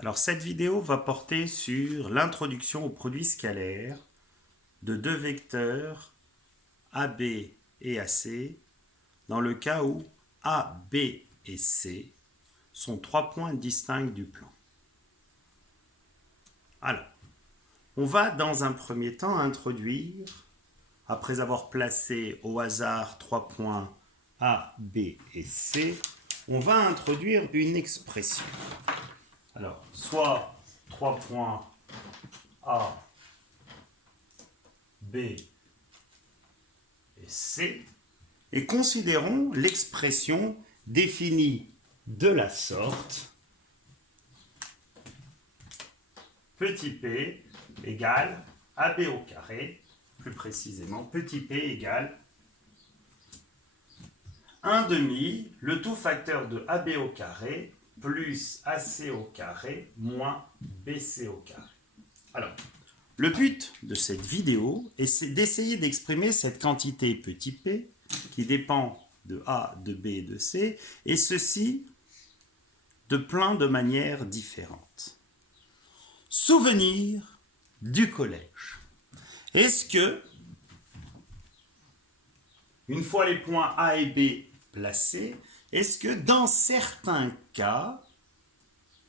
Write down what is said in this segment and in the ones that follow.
Alors cette vidéo va porter sur l'introduction aux produits scalaires de deux vecteurs AB et AC dans le cas où A, B et C sont trois points distincts du plan. Alors, on va dans un premier temps introduire, après avoir placé au hasard trois points A, B et C, on va introduire une expression. Alors, soit 3 points A, B et C, et considérons l'expression définie de la sorte petit p égale AB au carré, plus précisément petit p égale 1 demi, le tout facteur de AB au carré plus AC au carré moins BC au carré. Alors, le but de cette vidéo est d'essayer d'exprimer cette quantité petit p qui dépend de A, de B et de C, et ceci de plein de manières différentes. Souvenir du collège. Est-ce que, une fois les points A et B placés, est-ce que dans certains cas,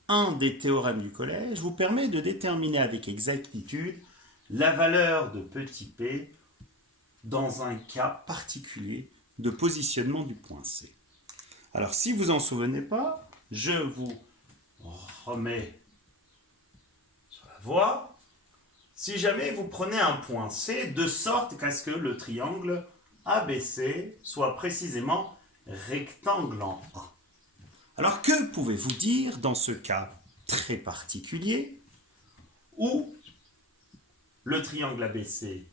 un des théorèmes du collège vous permet de déterminer avec exactitude la valeur de petit p dans un cas particulier de positionnement du point C? Alors, si vous en souvenez pas, je vous remets sur la voie. Si jamais vous prenez un point C de sorte qu'à ce que le triangle ABC soit précisément rectangle en A. Alors, que pouvez-vous dire dans ce cas très particulier où le triangle ABC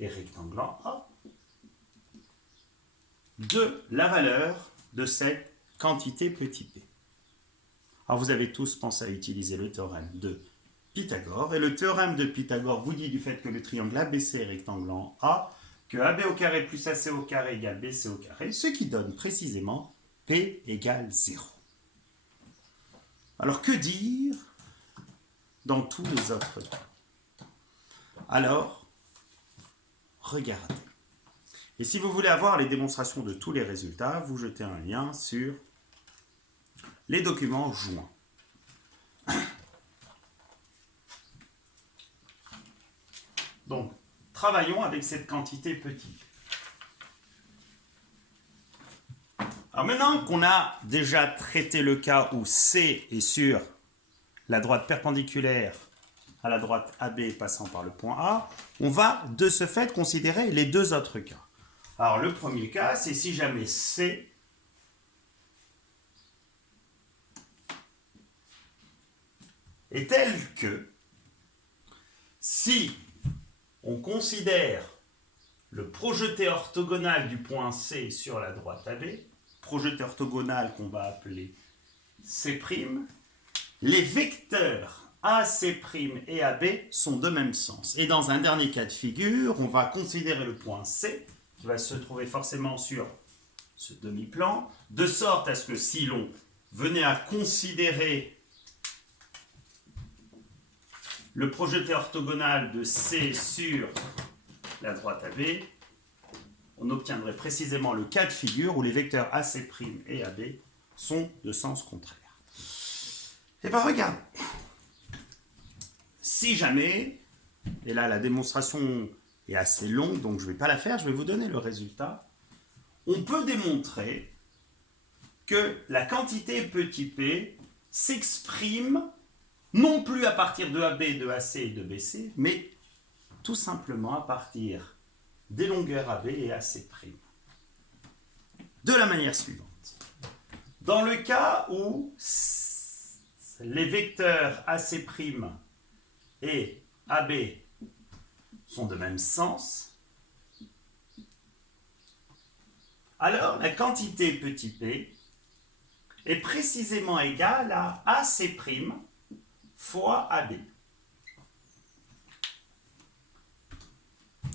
est rectangle en A de la valeur de cette quantité petit p? Alors, vous avez tous pensé à utiliser le théorème de Pythagore, et le théorème de Pythagore vous dit du fait que le triangle ABC est rectangle en A, que AB au carré plus AC au carré égale BC au carré, ce qui donne précisément P égale 0. Alors, que dire dans tous les autres cas? Alors, regardez. Et si vous voulez avoir les démonstrations de tous les résultats, vous jetez un lien sur les documents joints. Donc, travaillons avec cette quantité petit. Alors maintenant qu'on a déjà traité le cas où C est sur la droite perpendiculaire à la droite AB passant par le point A, on va de ce fait considérer les deux autres cas. Alors le premier cas, c'est si jamais C est tel que si on considère le projeté orthogonal du point C sur la droite AB, projeté orthogonal qu'on va appeler C', les vecteurs AC' et AB sont de même sens. Et dans un dernier cas de figure, on va considérer le point C, qui va se trouver forcément sur ce demi-plan, de sorte à ce que si l'on venait à considérer le projeté orthogonal de C sur la droite AB, on obtiendrait précisément le cas de figure où les vecteurs AC' et AB sont de sens contraire. Et bien regarde, si jamais, et là la démonstration est assez longue, donc je ne vais pas la faire, je vais vous donner le résultat, on peut démontrer que la quantité petit p s'exprime non plus à partir de AB, de AC et de BC, mais tout simplement à partir des longueurs AB et AC'. De la manière suivante. Dans le cas où les vecteurs AC' et AB sont de même sens, alors la quantité petit p est précisément égale à AC' fois AB.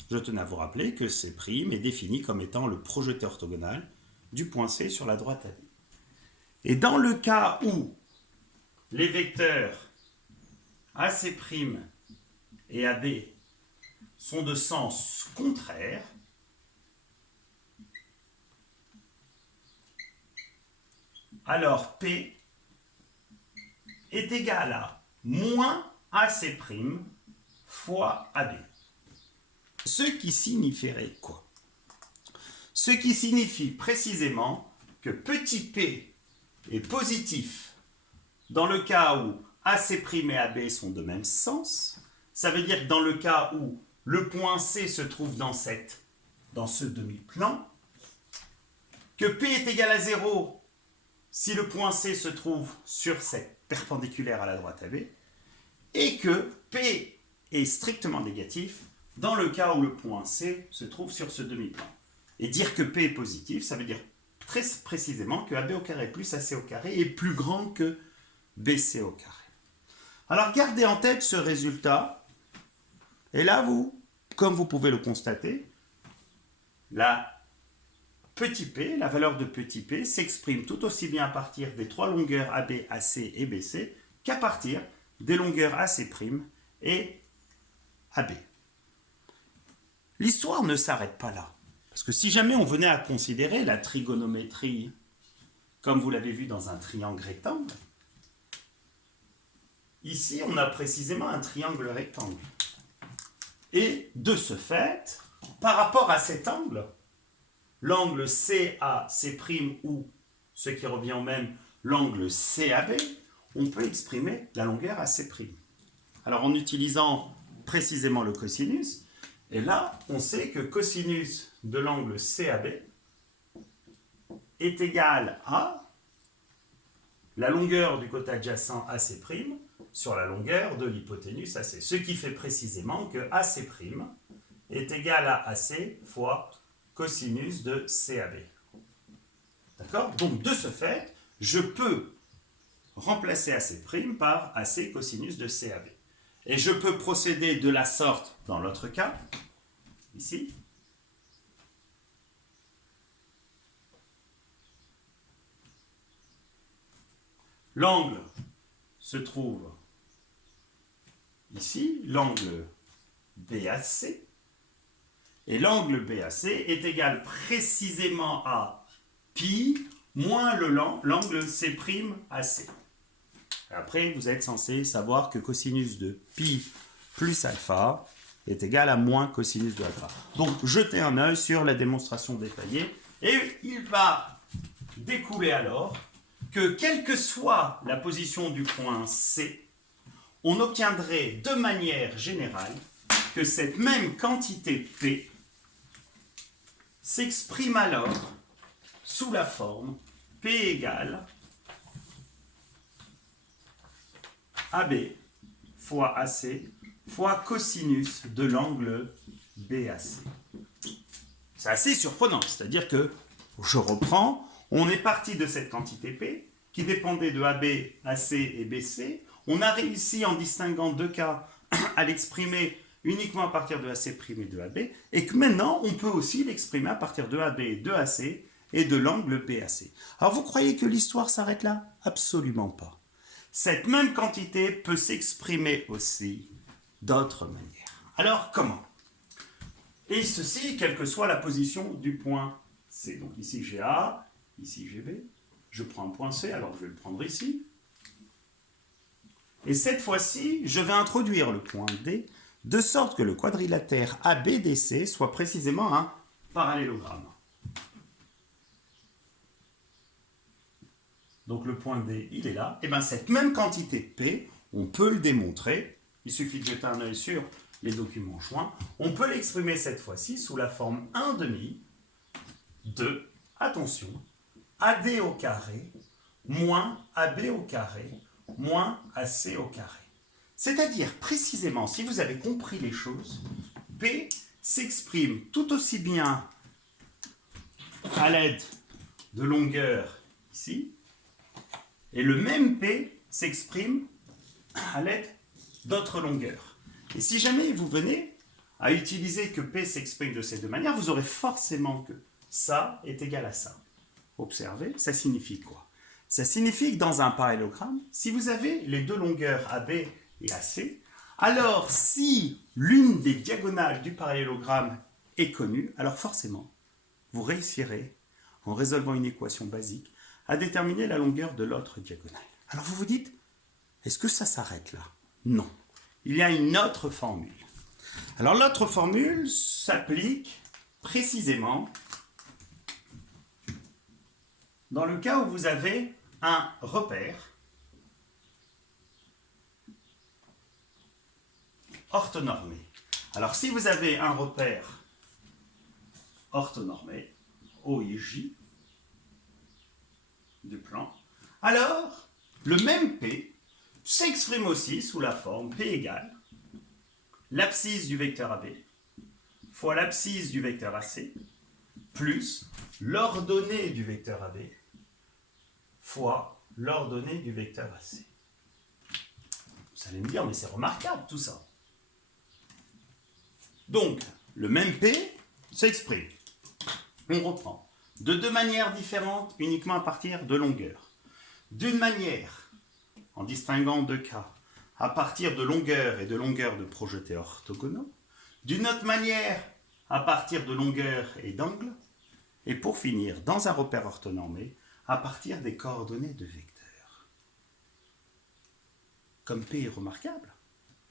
Je tenais à vous rappeler que C' est défini comme étant le projeté orthogonal du point C sur la droite AB. Et dans le cas où les vecteurs AC' et AB sont de sens contraire, alors P est égal à moins AC' fois AB. Ce qui signifierait quoi? Ce qui signifie précisément que petit p est positif dans le cas où AC' et AB sont de même sens. Ça veut dire que dans le cas où le point C se trouve dans ce demi-plan, que P est égal à 0 si le point C se trouve sur cette perpendiculaire à la droite AB, et que P est strictement négatif dans le cas où le point C se trouve sur ce demi-plan. Et dire que P est positif, ça veut dire très précisément que AB au carré plus AC au carré est plus grand que BC au carré. Alors gardez en tête ce résultat, et là comme vous pouvez le constater, la valeur de petit p s'exprime tout aussi bien à partir des trois longueurs AB, AC et BC qu'à partir des longueurs AC' et AB. L'histoire ne s'arrête pas là. Parce que si jamais on venait à considérer la trigonométrie comme vous l'avez vu dans un triangle rectangle, ici on a précisément un triangle rectangle. Et de ce fait, par rapport à cet angle, l'angle CAC' ou, ce qui revient au même, l'angle CAB, on peut exprimer la longueur AC'. Alors en utilisant précisément le cosinus, et là on sait que cosinus de l'angle CAB est égal à la longueur du côté adjacent AC' sur la longueur de l'hypoténuse AC. Ce qui fait précisément que AC' est égal à AC fois cosinus de CAB. D'accord? Donc de ce fait, je peux remplacer AC' par AC cosinus de CAB. Et je peux procéder de la sorte dans l'autre cas, ici. L'angle se trouve ici, l'angle BAC. Et l'angle BAC est égal précisément à pi moins l'angle C'AC. Après, vous êtes censé savoir que cosinus de pi plus alpha est égal à moins cosinus de alpha. Donc, jetez un œil sur la démonstration détaillée et il va découler alors que quelle que soit la position du point C, on obtiendrait de manière générale que cette même quantité P s'exprime alors sous la forme P égale AB fois AC fois cosinus de l'angle BAC. C'est assez surprenant, c'est-à-dire que, je reprends, on est parti de cette quantité P qui dépendait de AB, AC et BC. On a réussi en distinguant deux cas à l'exprimer uniquement à partir de AC' et de AB, et que maintenant on peut aussi l'exprimer à partir de AB, de AC et de l'angle BAC. Alors vous croyez que l'histoire s'arrête là? Absolument pas. Cette même quantité peut s'exprimer aussi d'autres manières. Alors comment? Et ceci, quelle que soit la position du point C. Donc ici j'ai A, ici j'ai B. Je prends un point C, alors je vais le prendre ici. Et cette fois-ci, je vais introduire le point D, de sorte que le quadrilatère ABDC soit précisément un parallélogramme. Donc le point D, il est là. Et bien cette même quantité P, on peut le démontrer. Il suffit de jeter un œil sur les documents joints. On peut l'exprimer cette fois-ci sous la forme 1/2 de, attention, AD au carré moins AB au carré moins AC au carré. C'est-à-dire, précisément, si vous avez compris les choses, P s'exprime tout aussi bien à l'aide de longueur ici, et le même P s'exprime à l'aide d'autres longueurs. Et si jamais vous venez à utiliser que P s'exprime de ces deux manières, vous aurez forcément que ça est égal à ça. Observez, ça signifie quoi? Ça signifie que dans un parallélogramme, si vous avez les deux longueurs AB et AC, alors si l'une des diagonales du parallélogramme est connue, alors forcément, vous réussirez, en résolvant une équation basique, à déterminer la longueur de l'autre diagonale. Alors vous vous dites, est-ce que ça s'arrête là? Non. Il y a une autre formule. Alors l'autre formule s'applique précisément dans le cas où vous avez un repère orthonormé. Alors si vous avez un repère orthonormé, O et J, du plan, alors le même P s'exprime aussi sous la forme P égale l'abscisse du vecteur AB fois l'abscisse du vecteur AC plus l'ordonnée du vecteur AB fois l'ordonnée du vecteur AC. Vous allez me dire, mais c'est remarquable tout ça. Donc, le même P s'exprime. On reprend. De deux manières différentes, uniquement à partir de longueur. D'une manière, en distinguant deux cas, à partir de longueur et de longueur de projetés orthogonaux. D'une autre manière, à partir de longueur et d'angle. Et pour finir, dans un repère orthonormé, à partir des coordonnées de vecteurs. Comme P est remarquable,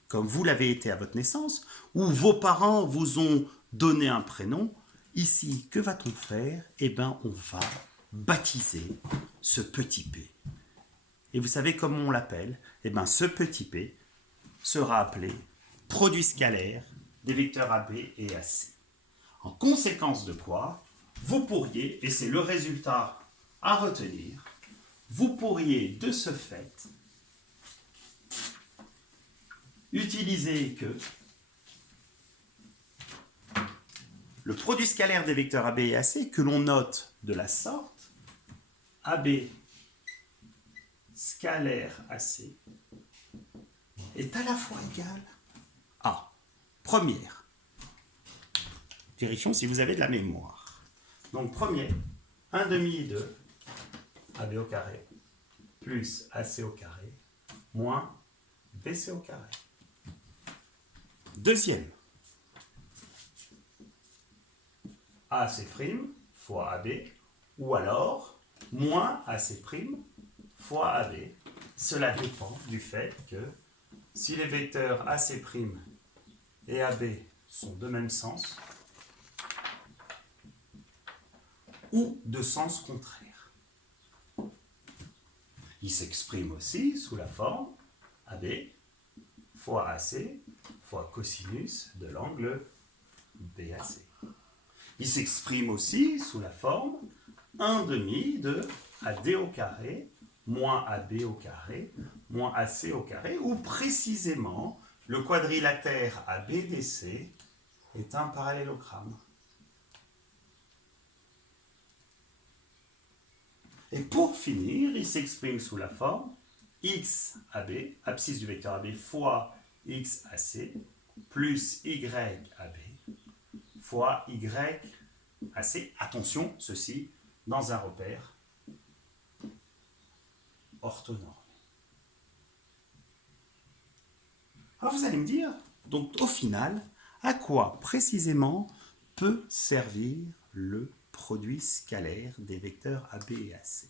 comme vous l'avez été à votre naissance, ou vos parents vous ont donné un prénom, ici, que va-t-on faire? Eh bien, on va baptiser ce petit p. Et vous savez comment on l'appelle? Eh bien, ce petit p sera appelé produit scalaire des vecteurs AB et AC. En conséquence de quoi, vous pourriez, et c'est le résultat à retenir, vous pourriez de ce fait utiliser que le produit scalaire des vecteurs AB et AC, que l'on note de la sorte, AB scalaire AC, est à la fois égal à, première, vérifions si vous avez de la mémoire. Donc première, 1 demi de AB au carré plus AC au carré moins BC au carré. Deuxième, AC' fois AB, ou alors moins AC' fois AB. Cela dépend du fait que si les vecteurs AC' et AB sont de même sens, ou de sens contraire. Il s'exprime aussi sous la forme AB fois AC fois cosinus de l'angle BAC. Il s'exprime aussi sous la forme 1 demi de AD au carré moins AB au carré moins AC au carré, où précisément le quadrilatère ABDC est un parallélogramme. Et pour finir, il s'exprime sous la forme XAB, abscisse du vecteur AB, fois XAC, plus YAB, fois YAC. Attention, ceci dans un repère orthonormé. Alors vous allez me dire, donc au final, à quoi précisément peut servir le produit scalaire des vecteurs AB et AC?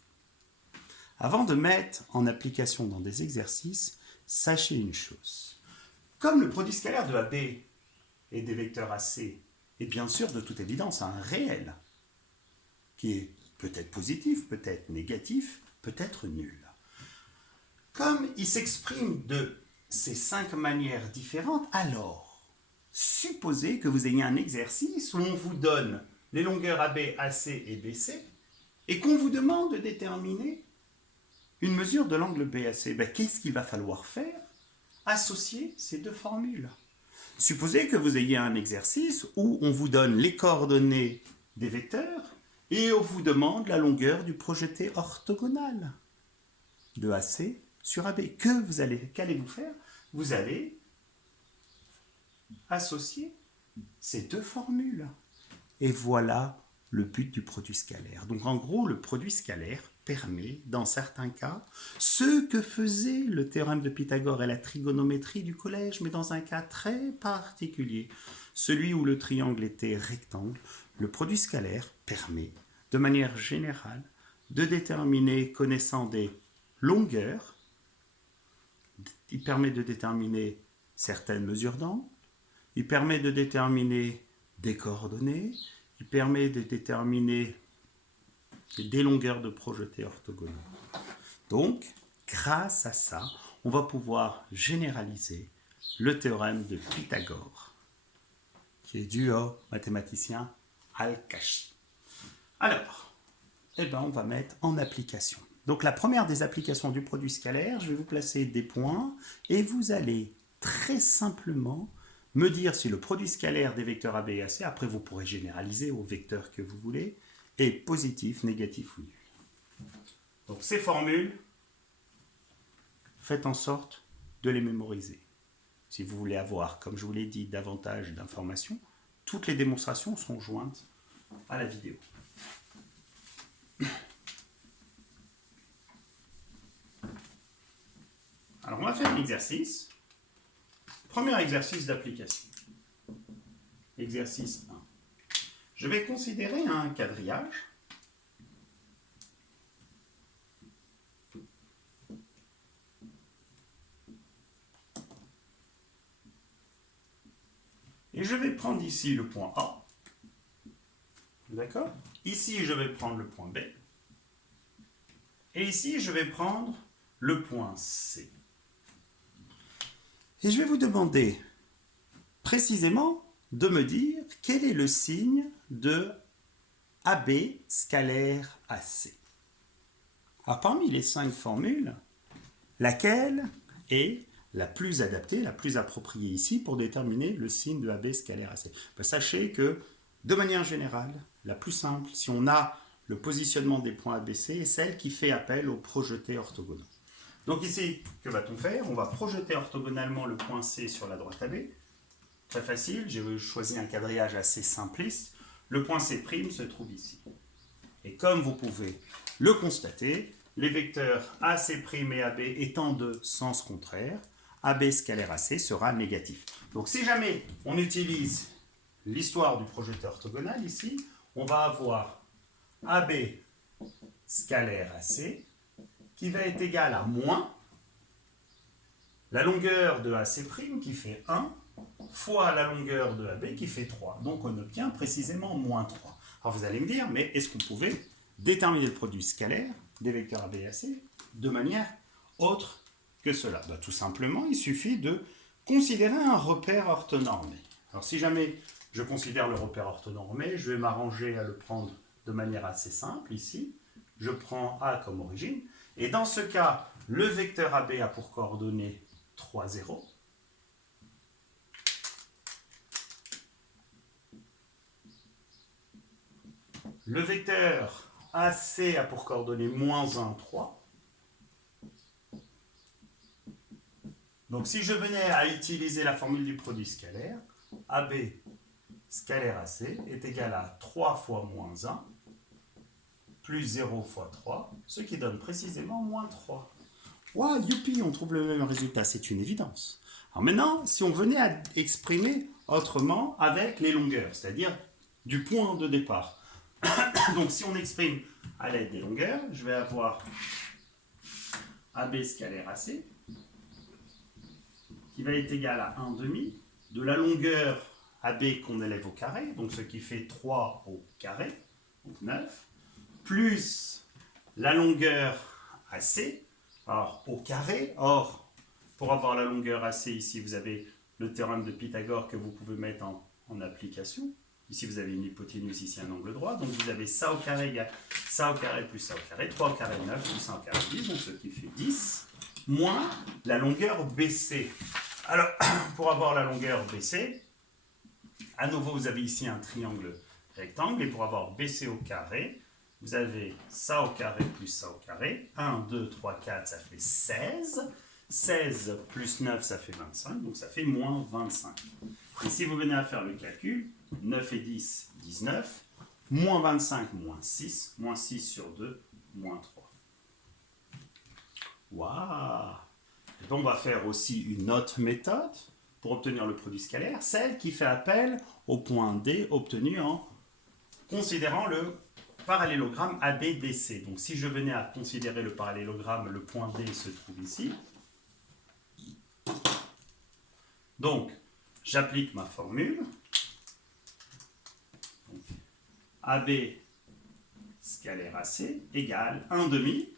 Avant de mettre en application dans des exercices, sachez une chose. Comme le produit scalaire de AB et des vecteurs AC est bien sûr de toute évidence un réel, qui est peut-être positif, peut-être négatif, peut-être nul. Comme il s'exprime de ces 5 manières différentes, alors supposez que vous ayez un exercice où on vous donne les longueurs AB, AC et BC et qu'on vous demande de déterminer une mesure de l'angle BAC. Qu'est-ce qu'il va falloir faire? Associer ces deux formules. Supposez que vous ayez un exercice où on vous donne les coordonnées des vecteurs et on vous demande la longueur du projeté orthogonal de AC sur AB. Qu'allez-vous faire? Vous allez associer ces deux formules. Et voilà le but du produit scalaire. Donc en gros, le produit scalaire permet, dans certains cas, ce que faisait le théorème de Pythagore et la trigonométrie du collège, mais dans un cas très particulier, celui où le triangle était rectangle. Le produit scalaire permet, de manière générale, de déterminer, connaissant des longueurs, il permet de déterminer certaines mesures d'angle, il permet de déterminer des coordonnées, il permet de déterminer des longueurs de projetés orthogonaux. Donc, grâce à ça, on va pouvoir généraliser le théorème de Pythagore, qui est dû au mathématicien Al-Kashi. Alors, on va mettre en application. Donc, la première des applications du produit scalaire, je vais vous placer des points et vous allez très simplement me dire si le produit scalaire des vecteurs AB et AC, après vous pourrez généraliser aux vecteurs que vous voulez, est positif, négatif ou nul. Donc ces formules, faites en sorte de les mémoriser. Si vous voulez avoir, comme je vous l'ai dit, davantage d'informations, toutes les démonstrations sont jointes à la vidéo. Alors on va faire un exercice. Premier exercice d'application. Exercice 1. Je vais considérer un quadrillage. Et je vais prendre ici le point A. D'accord? Ici, je vais prendre le point B. Et ici, je vais prendre le point C. Et je vais vous demander précisément de me dire quel est le signe de AB scalaire AC. Alors parmi les 5 formules, laquelle est la plus adaptée, la plus appropriée ici pour déterminer le signe de AB scalaire AC? Sachez que, de manière générale, la plus simple, si on a le positionnement des points ABC, est celle qui fait appel aux projetés orthogonaux. Donc ici, que va-t-on faire? On va projeter orthogonalement le point C sur la droite AB. Très facile, j'ai choisi un quadrillage assez simpliste. Le point C' se trouve ici. Et comme vous pouvez le constater, les vecteurs AC' et AB étant de sens contraire, AB scalaire AC sera négatif. Donc si jamais on utilise l'histoire du projeté orthogonal ici, on va avoir AB scalaire AC qui va être égal à moins la longueur de AC' qui fait 1 fois la longueur de AB qui fait 3. Donc on obtient précisément moins 3. Alors vous allez me dire, mais est-ce qu'on pouvait déterminer le produit scalaire des vecteurs AB et AC de manière autre que cela? Tout simplement, il suffit de considérer un repère orthonormé. Alors si jamais je considère le repère orthonormé, je vais m'arranger à le prendre de manière assez simple ici. Je prends A comme origine. Et dans ce cas, le vecteur AB a pour coordonnées 3, 0. Le vecteur AC a pour coordonnées moins 1, 3. Donc si je venais à utiliser la formule du produit scalaire, AB scalaire AC est égal à 3 fois moins 1 plus 0 fois 3, ce qui donne précisément moins 3. Wow, youpi, on trouve le même résultat, c'est une évidence. Alors maintenant, si on venait à exprimer autrement avec les longueurs, c'est-à-dire du point de départ. Donc si on exprime à l'aide des longueurs, je vais avoir AB scalaire AC qui va être égal à 1 demi de la longueur AB qu'on élève au carré, donc ce qui fait 3 au carré, donc 9, plus la longueur AC, alors au carré. Or, pour avoir la longueur AC ici, vous avez le théorème de Pythagore que vous pouvez mettre en application. Ici, vous avez une hypoténuse, ici un angle droit. Donc, vous avez ça au carré égale ça au carré plus ça au carré. 3 au carré 9 plus ça au carré 10, donc ce qui fait 10, moins la longueur BC. Alors, pour avoir la longueur BC, à nouveau, vous avez ici un triangle rectangle. Et pour avoir BC au carré, vous avez ça au carré plus ça au carré. 1, 2, 3, 4, ça fait 16. 16 plus 9, ça fait 25. Donc, ça fait moins 25. Et si vous venez à faire le calcul, 9 et 10, 19. Moins 25, moins 6. Moins 6 sur 2, moins 3. Waouh! Et on va faire aussi une autre méthode pour obtenir le produit scalaire, celle qui fait appel au point D obtenu en considérant le parallélogramme ABDC. Donc si je venais à considérer le parallélogramme, le point D se trouve ici. Donc, j'applique ma formule. Donc, AB scalaire AC égale 1 demi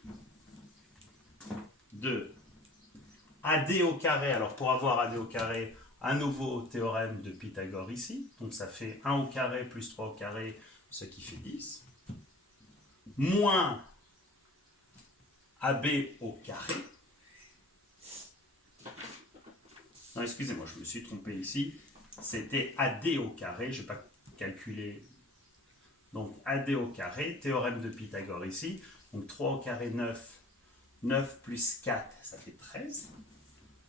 de AD au carré. Alors pour avoir AD au carré, un nouveau théorème de Pythagore ici. Donc ça fait 1 au carré plus 3 au carré, ce qui fait 10. Moins AB au carré. Non, excusez-moi, je me suis trompé ici. C'était AD au carré, je n'ai pas calculé. Donc AD au carré, théorème de Pythagore ici. Donc 3 au carré, 9. 9 plus 4, ça fait 13.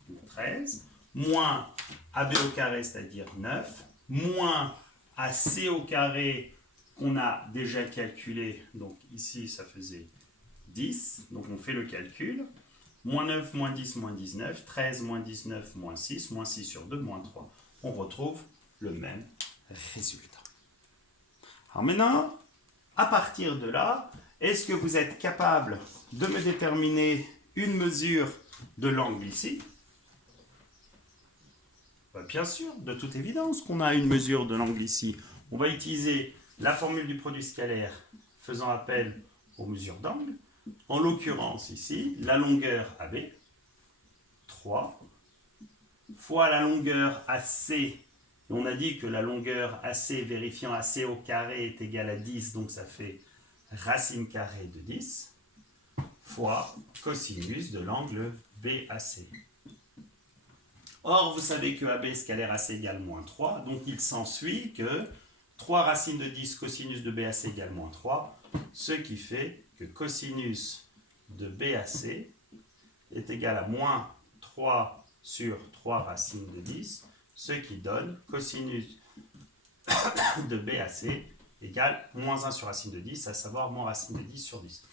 Donc 13. Moins AB au carré, c'est-à-dire 9. Moins AC au carré, qu'on a déjà calculé. Donc ici, ça faisait 10. Donc on fait le calcul. Moins 9, moins 10, moins 19. 13, moins 19, moins 6. Moins 6 sur 2, moins 3. On retrouve le même résultat. Alors maintenant, à partir de là, est-ce que vous êtes capable de me déterminer une mesure de l'angle ici? Bien sûr, de toute évidence qu'on a une mesure de l'angle ici. On va utiliser la formule du produit scalaire faisant appel aux mesures d'angle. En l'occurrence ici, la longueur AB, 3, fois la longueur AC. Et on a dit que la longueur AC, vérifiant AC au carré, est égale à 10, donc ça fait racine carrée de 10, fois cosinus de l'angle BAC. Or, vous savez que AB scalaire AC égale moins 3, donc il s'ensuit que 3 racines de 10 cosinus de BAC égale moins 3, ce qui fait que cosinus de BAC est égal à moins 3 sur 3 racines de 10, ce qui donne cosinus de BAC égale moins 1 sur racine de 10, à savoir moins racine de 10 sur 10.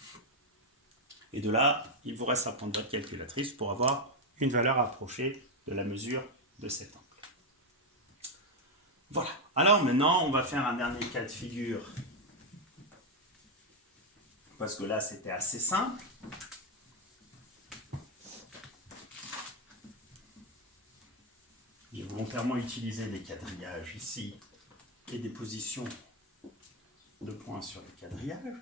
Et de là, il vous reste à prendre votre calculatrice pour avoir une valeur approchée de la mesure de cet angle. Voilà. Alors maintenant, on va faire un dernier cas de figure. Parce que là, c'était assez simple. J'ai volontairement utilisé des quadrillages ici et des positions de points sur les quadrillages.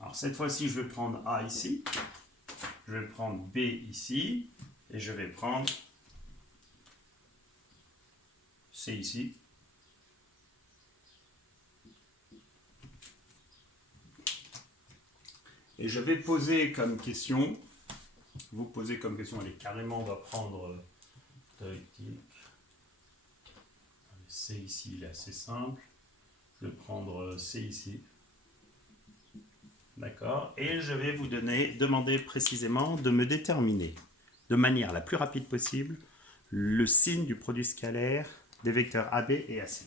Alors cette fois-ci, je vais prendre A ici, je vais prendre B ici, et je vais prendre C ici. Et je vais poser comme question, vous posez comme question, allez, carrément, on va prendre C ici, il est assez simple. Je vais prendre C ici. D'accord. Et je vais vous demander précisément de me déterminer, de manière la plus rapide possible, le signe du produit scalaire des vecteurs AB et AC.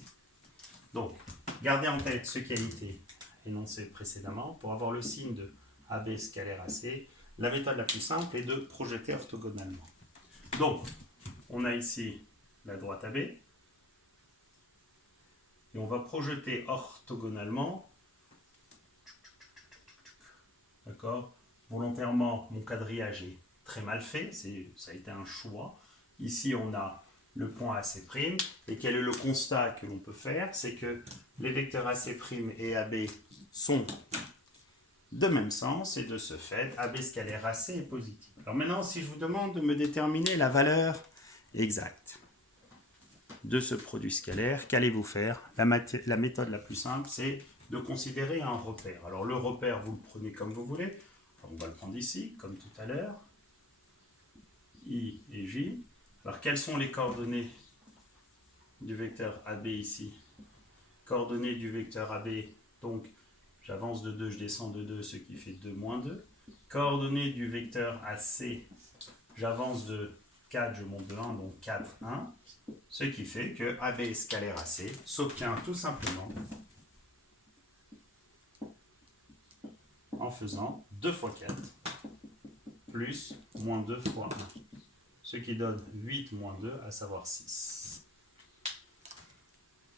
Donc, gardez en tête ce qui a été énoncé précédemment. Pour avoir le signe de AB scalaire AC, la méthode la plus simple est de projeter orthogonalement. Donc, on a ici la droite AB, et on va projeter orthogonalement. D'accord. Volontairement, mon quadrillage est très mal fait, ça a été un choix. Ici, on a le point AC', et quel est le constat que l'on peut faire? C'est que les vecteurs AC' et AB sont de même sens, et de ce fait, AB scalaire AC est positif. Alors maintenant, si je vous demande de me déterminer la valeur exacte de ce produit scalaire, qu'allez-vous faire? La méthode la plus simple, c'est de considérer un repère. Alors le repère, vous le prenez comme vous voulez. Enfin, on va le prendre ici, comme tout à l'heure. I et J. Alors quelles sont les coordonnées du vecteur AB ici? Coordonnées du vecteur AB, donc j'avance de 2, je descends de 2, ce qui fait 2 moins 2. Coordonnées du vecteur AC, j'avance de 4, je monte de 1, donc 4, 1. Ce qui fait que AB scalaire AC s'obtient tout simplement en faisant 2 fois 4 plus moins 2 fois 1. Ce qui donne 8 moins 2, à savoir 6.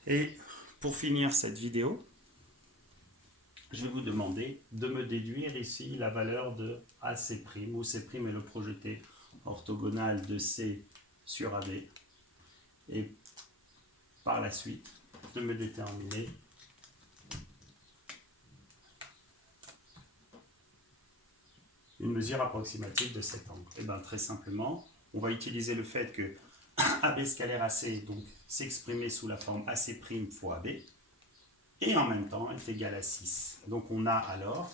Et pour finir cette vidéo, je vais vous demander de me déduire ici la valeur de AC', où C' est le projeté orthogonal de C sur AB. Et par la suite, de me déterminer une mesure approximative de cet angle. Et bien très simplement, on va utiliser le fait que AB scalaire AC donc s'exprimer sous la forme AC' fois AB et en même temps est égal à 6. Donc on a alors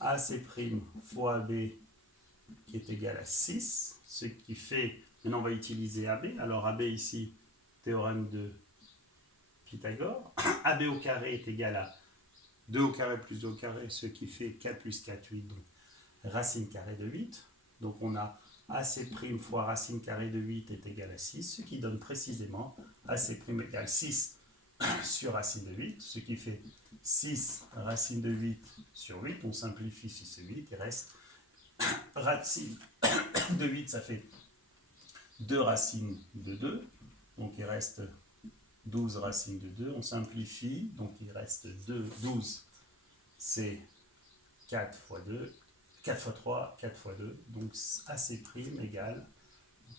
AC' fois AB qui est égal à 6, ce qui fait, maintenant on va utiliser AB, alors AB ici, théorème de Pythagore, AB au carré est égal à 2 au carré plus 2 au carré, ce qui fait 4 plus 4, 8, donc racine carrée de 8. Donc on a AC' fois racine carrée de 8 est égal à 6, ce qui donne précisément AC' égale 6 sur racine de 8, ce qui fait 6 racine de 8 sur 8. On simplifie 6 et 8, il reste racine de 8, ça fait 2 racines de 2. Donc il reste 12 racines de 2. On simplifie, donc il reste 12. C'est 4 fois 2. 4 fois 3, 4 fois 2. Donc AC' égale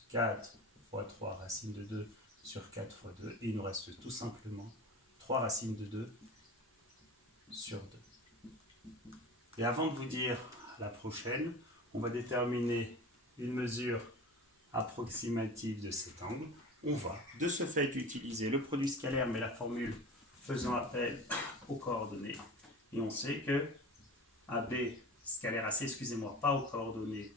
4 fois 3 racines de 2 sur 4 fois 2. Et il nous reste tout simplement 3 racines de 2 sur 2. Et avant de vous dire la prochaine, on va déterminer une mesure approximative de cet angle. On va de ce fait utiliser le produit scalaire, mais la formule faisant appel aux coordonnées. Et on sait que AB scalaire AC, excusez-moi, pas aux coordonnées,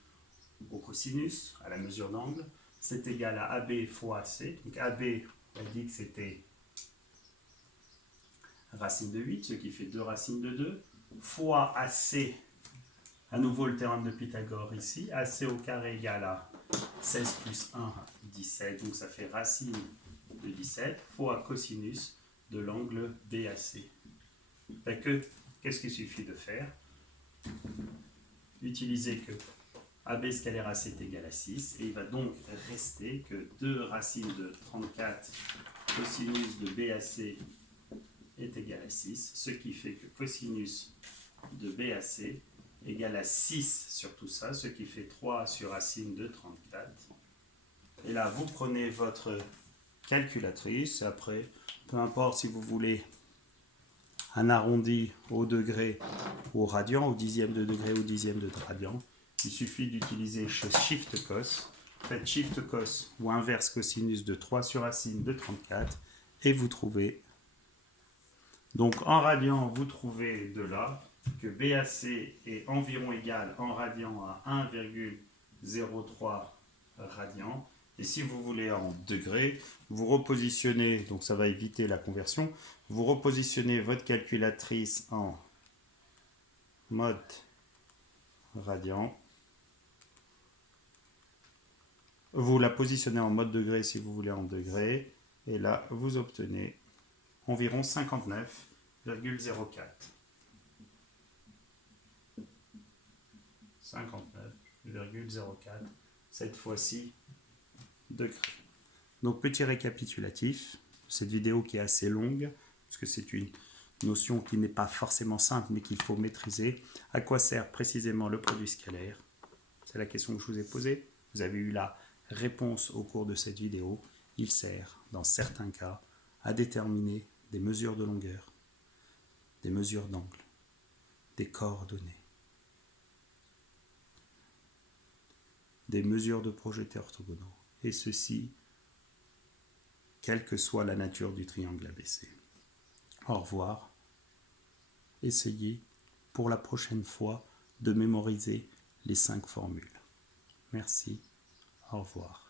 au cosinus, à la mesure d'angle, c'est égal à AB fois AC. Donc AB, on a dit que c'était racine de 8, ce qui fait 2 racines de 2, fois AC, à nouveau le théorème de Pythagore ici, AC au carré égale à 16 plus 1, 17, donc ça fait racine de 17, fois cosinus de l'angle BAC. Qu'est-ce qu'il suffit de faire? Utiliser que AB scalaire AC est égal à 6, et il va donc rester que 2 racines de 34 cosinus de BAC est égal à 6, ce qui fait que cosinus de BAC égale à 6 sur tout ça, ce qui fait 3 sur racine de 34. Et là, vous prenez votre calculatrice, après, peu importe si vous voulez un arrondi au degré ou au radian, au dixième de degré ou au dixième de radian, il suffit d'utiliser Shift cos, faites Shift cos ou inverse cosinus de 3 sur racine de 34, et vous trouvez, donc en radian, vous trouvez de là que BAC est environ égal en radian à 1,03 radian. Et si vous voulez en degrés, vous repositionnez, donc ça va éviter la conversion, vous repositionnez votre calculatrice en mode radian. Vous la positionnez en mode degré si vous voulez en degrés. Et là, vous obtenez environ 59,04. 59,04, cette fois-ci degrés. Donc petit récapitulatif, cette vidéo qui est assez longue, parce que c'est une notion qui n'est pas forcément simple, mais qu'il faut maîtriser. À quoi sert précisément le produit scalaire? C'est la question que je vous ai posée. Vous avez eu la réponse au cours de cette vidéo. Il sert, dans certains cas, à déterminer des mesures de longueur, des mesures d'angle, des coordonnées, des mesures de projetés orthogonaux, et ceci, quelle que soit la nature du triangle ABC. Au revoir. Essayez pour la prochaine fois de mémoriser les 5 formules. Merci. Au revoir.